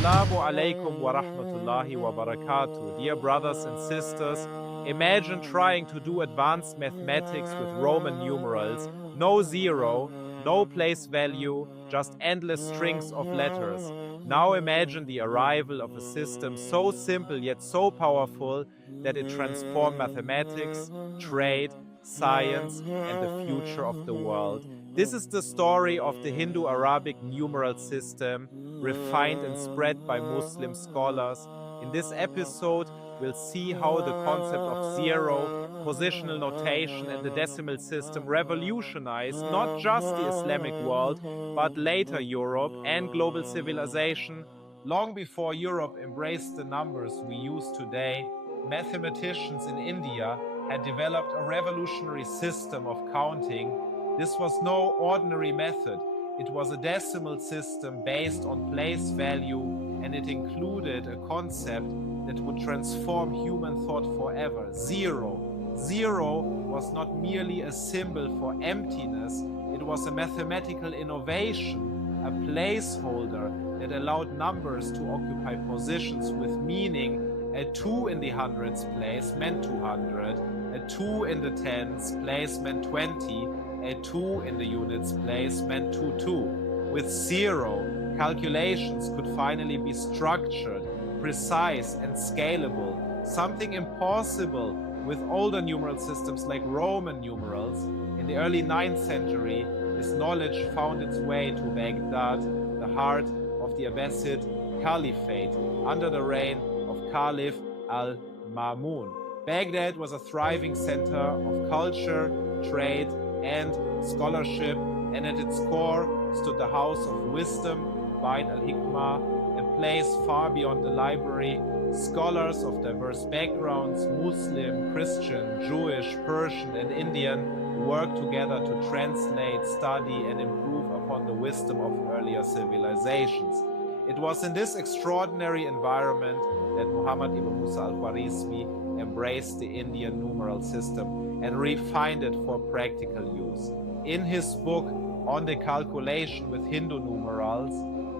Assalāmu ʿalaykum wa raḥmatullāhi wa barakātuh. Dear brothers and sisters, imagine trying to do advanced mathematics with Roman numerals. No zero, no place value, just endless strings of letters. Now imagine the arrival of a system so simple yet so powerful that it transformed mathematics, trade, science, and the future of the world. This is the story of the Hindu-Arabic numeral system, refined and spread by Muslim scholars. In this episode, we'll see how the concept of zero, positional notation, and the decimal system revolutionized not just the Islamic world, but later Europe and global civilization. Long before Europe embraced the numbers we use today, mathematicians in India had developed a revolutionary system of counting. This was no ordinary method. It was a decimal system based on place value, and it included a concept that would transform human thought forever: zero. Zero was not merely a symbol for emptiness, it was a mathematical innovation, a placeholder that allowed numbers to occupy positions with meaning. A 2 in the hundreds place meant 200, a 2 in the tens place meant 20, a 2 in the units place meant 2. With zero, calculations could finally be structured, precise, and scalable, something impossible with older numeral systems like Roman numerals. In the early 9th century, this knowledge found its way to Baghdad, the heart of the Abbasid Caliphate, under the reign of Caliph al-Ma'mun. Baghdad was a thriving center of culture, trade, and scholarship, and at its core stood the House of Wisdom, Bayt al-Hikmah, a place far beyond the library. Scholars of diverse backgrounds, Muslim, Christian, Jewish, Persian, and Indian, worked together to translate, study, and improve upon the wisdom of earlier civilizations. It was in this extraordinary environment that Muhammad ibn Musa al-Khwarizmi embraced the Indian numeral system and refined it for practical use. In his book On the Calculation with Hindu Numerals,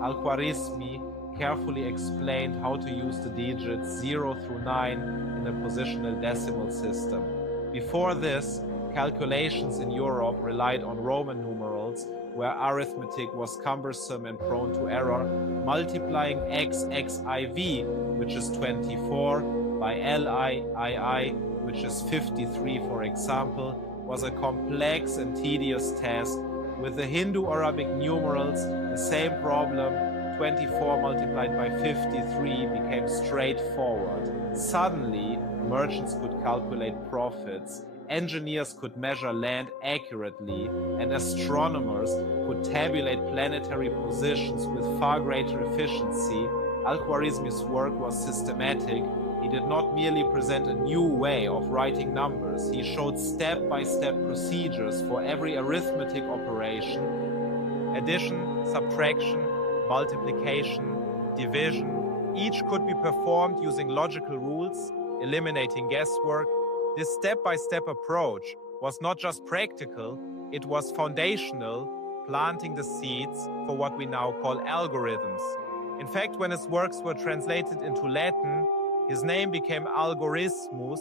al-Khwarizmi carefully explained how to use the digits 0 through 9 in a positional decimal system. Before this, calculations in Europe relied on Roman numerals, where arithmetic was cumbersome and prone to error. Multiplying XXIV, which is 24, by LIII, which is 53, for example, was a complex and tedious task. With the Hindu-Arabic numerals, the same problem, 24 multiplied by 53, became straightforward. Suddenly, merchants could calculate profits, engineers could measure land accurately, and astronomers could tabulate planetary positions with far greater efficiency. Al-Khwarizmi's work was systematic. He did not merely present a new way of writing numbers, he showed step-by-step procedures for every arithmetic operation: addition, subtraction, multiplication, division. Each could be performed using logical rules, eliminating guesswork. This step-by-step approach was not just practical, it was foundational, planting the seeds for what we now call algorithms. In fact, when his works were translated into Latin, his name became algorismus,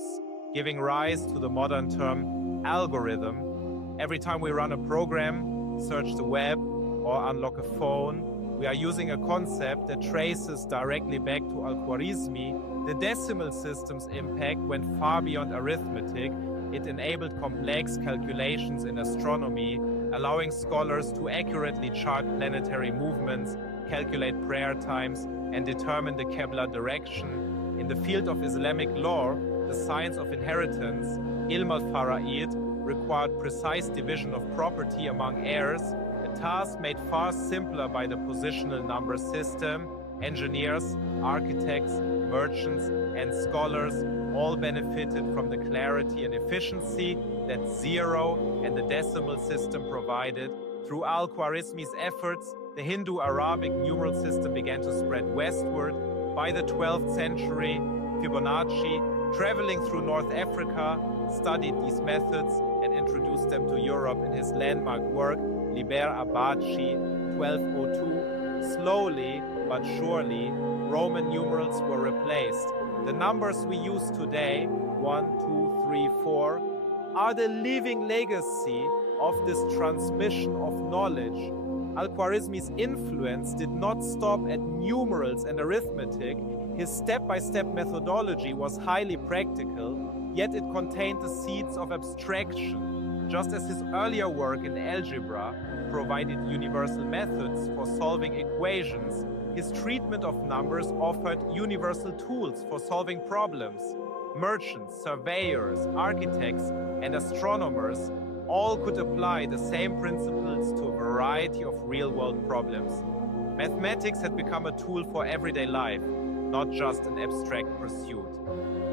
giving rise to the modern term algorithm. Every time we run a program, search the web, or unlock a phone, we are using a concept that traces directly back to Al-Khwarizmi. The decimal system's impact went far beyond arithmetic. It enabled complex calculations in astronomy, allowing scholars to accurately chart planetary movements, calculate prayer times, and determine the Qibla direction. In the field of Islamic law, the science of inheritance, ilm al-fara'id, required precise division of property among heirs, a task made far simpler by the positional number system. Engineers, architects, merchants, and scholars all benefited from the clarity and efficiency that zero and the decimal system provided. Through Al-Khwarizmi's efforts, the Hindu-Arabic numeral system began to spread westward. By the 12th century, Fibonacci, traveling through North Africa, studied these methods and introduced them to Europe in his landmark work, Liber Abaci, 1202. Slowly, but surely Roman numerals were replaced. The numbers we use today, 1, 2, 3, 4, are the living legacy of this transmission of knowledge. Al-Khwarizmi's influence did not stop at numerals and arithmetic. His step-by-step methodology was highly practical, yet it contained the seeds of abstraction, just as his earlier work in algebra provided universal methods for solving equations. His treatment of numbers offered universal tools for solving problems. Merchants, surveyors, architects, and astronomers all could apply the same principles to a variety of real-world problems. Mathematics had become a tool for everyday life, not just an abstract pursuit.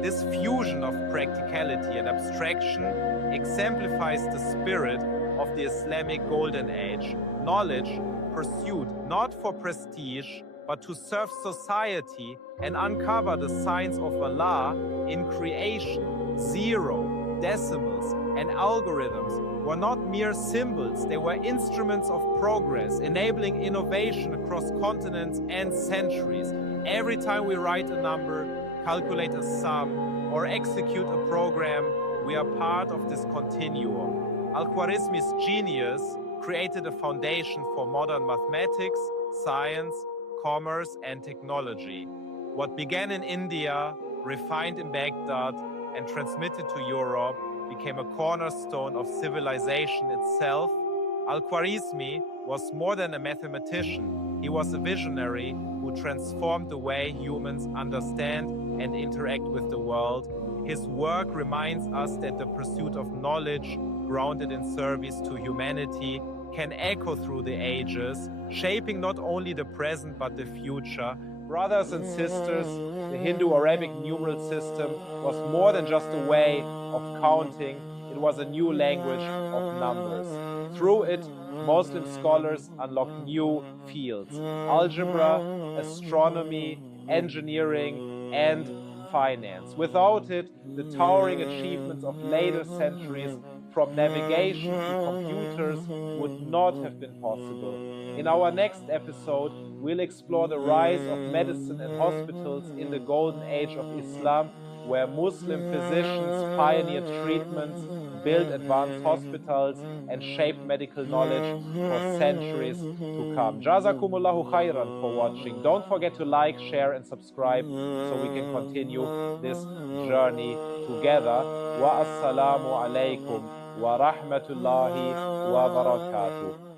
This fusion of practicality and abstraction exemplifies the spirit of the Islamic Golden Age. Knowledge pursued not for prestige, but to serve society and uncover the signs of Allah in creation. Zero, decimals, and algorithms were not mere symbols, they were instruments of progress, enabling innovation across continents and centuries. Every time we write a number, calculate a sum, or execute a program, we are part of this continuum. Al-Khwarizmi's genius created a foundation for modern mathematics, science, commerce, and technology. What began in India, refined in Baghdad, and transmitted to Europe became a cornerstone of civilization itself. Al-Khwarizmi was more than a mathematician. He was a visionary who transformed the way humans understand and interact with the world. His work reminds us that the pursuit of knowledge, grounded in service to humanity, can echo through the ages, shaping not only the present but the future. Brothers and sisters, the Hindu-Arabic numeral system was more than just a way of counting, it was a new language of numbers. Through it, Muslim scholars unlocked new fields: algebra, astronomy, engineering, and finance. Without it, the towering achievements of later centuries, from navigation to computers, would not have been possible. In our next episode, we'll explore the rise of medicine and hospitals in the golden age of Islam, where Muslim physicians pioneered treatments, built advanced hospitals, and shaped medical knowledge for centuries to come. Jazakumullahu khairan for watching. Don't forget to like, share, and subscribe so we can continue this journey together. Wa assalamu alaikum wa rahmatullahi wa barakatuh.